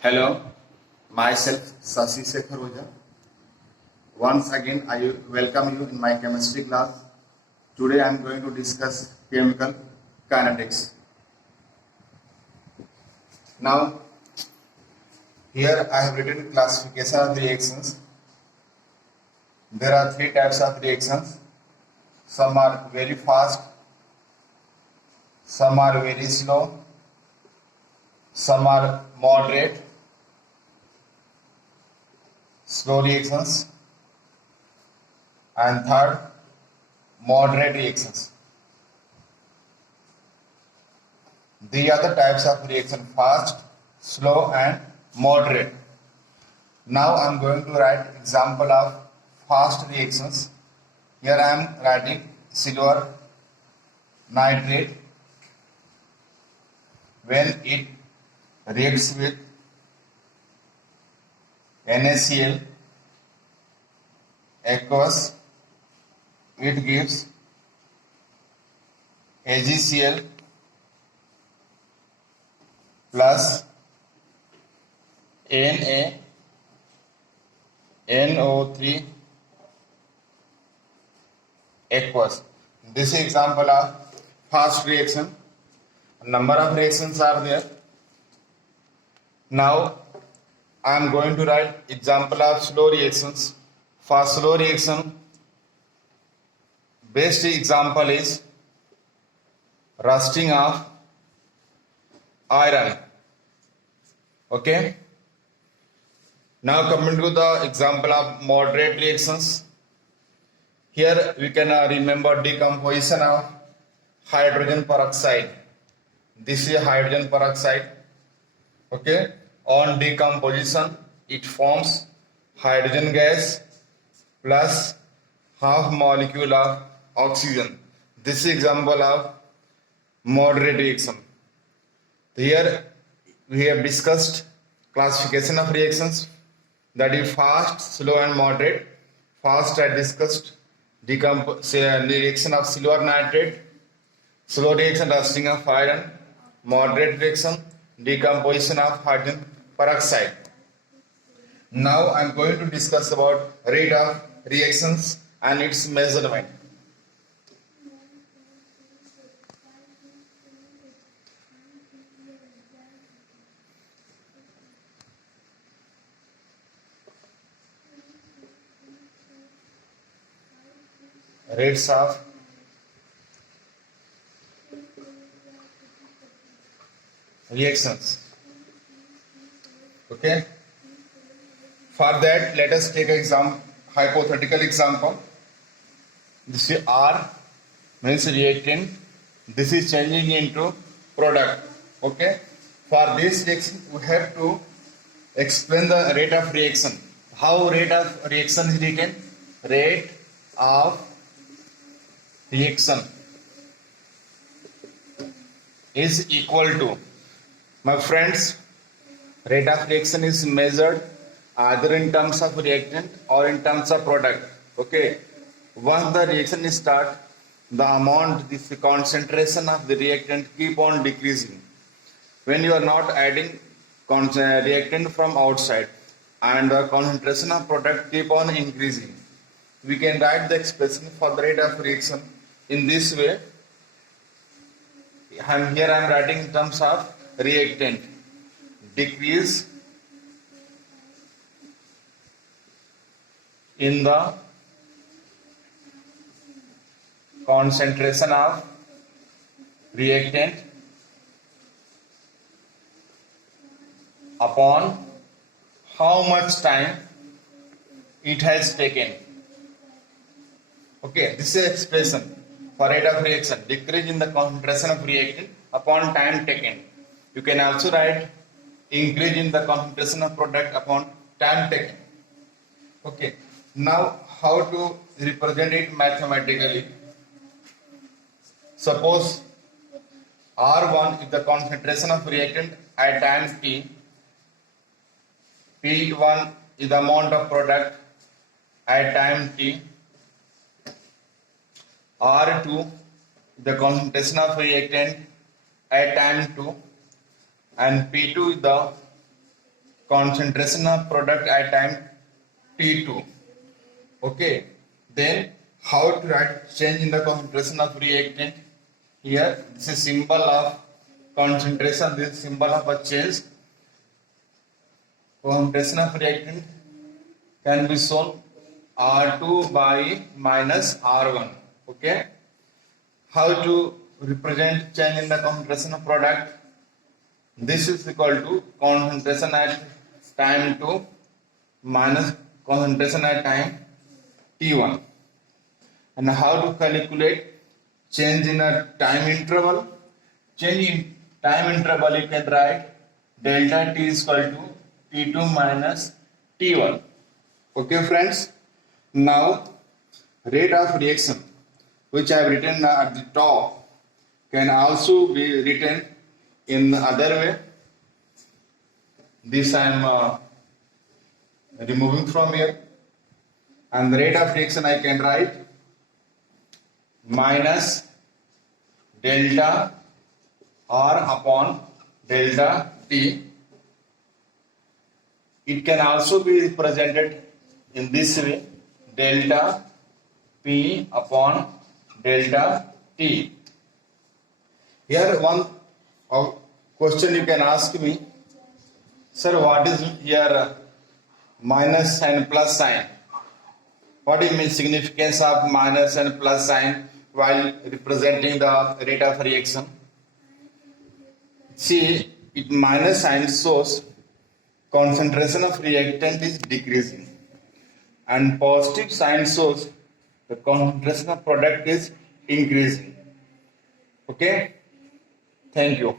Hello, myself Sasi Sekhar Oja. Once again, I welcome you in my chemistry class. Today I am going to discuss chemical kinetics. Now, here I have written classification of reactions. There are three types of reactions. Some are very fast, some are very slow, some are moderate, slow reactions, and third, moderate reactions. The other types of reaction: fast, slow, and moderate. Now I am going to write example of fast reactions. Here I am writing silver nitrate. When it reacts with NaCl aqueous, it gives AgCl plus NaNO3 aqueous. This is example of fast reaction. Number of reactions are there. Now I am going to write example of slow reactions. For slow reaction, best example is rusting of iron. Okay. Now coming to the example of moderate reactions. Here we can remember decomposition of hydrogen peroxide. This is hydrogen peroxide. Okay. On decomposition, it forms hydrogen gas plus half molecule of oxygen. This is example of moderate reaction. Here we have discussed classification of reactions, that is fast, slow, and moderate. Fast I discussed reaction of silver nitrate, slow reaction rusting of iron, moderate reaction decomposition of hydrogen peroxide. Now I am going to discuss about rate of reactions and its measurement. Rates of reactions. Okay. For that, let us take an hypothetical example. This is R, means reactant. This is changing into product. Okay. For this reaction, we have to explain the rate of reaction. How rate of reaction is written? Rate of reaction is equal to, my friends, rate of reaction is measured either in terms of reactant or in terms of product. Okay. Once the reaction is start, the amount, the concentration of the reactant keep on decreasing. When you are not adding reactant from outside, and the concentration of product keep on increasing, we can write the expression for the rate of reaction in this way. Here I am writing in terms of reactant. Decrease in the concentration of reactant upon how much time it has taken. Okay, this is expression for rate of reaction. Decrease in the concentration of reactant upon time taken. You can also write increase in the concentration of product upon time taken. Okay. Now, how to represent it mathematically? Suppose R1 is the concentration of reactant at time t. P1 is the amount of product at time t. R2 the concentration of reactant at time 2, and P2 is the concentration of product at time T2. Okay, then how to write change in the concentration of reactant? Here, this is symbol of concentration, this is symbol of a change. Concentration of reactant can be shown R2 by minus R1. Okay, how to represent change in the concentration of product? This is equal to concentration at time 2 minus concentration at time T1. And how to calculate change in a time interval? Change in time interval, you can write delta T is equal to T2 minus T1. Okay friends, now rate of reaction which I have written at the top can also be written in the other way. This I am removing from here, and the rate of reaction I can write minus delta R upon delta T. It can also be represented in this way, delta P upon delta T. Here one question you can ask me, sir, what is here minus and plus sign? What is the significance of minus and plus sign while representing the rate of reaction? See, it minus sign shows concentration of reactant is decreasing, and positive sign shows the concentration of product is increasing. Okay, thank you.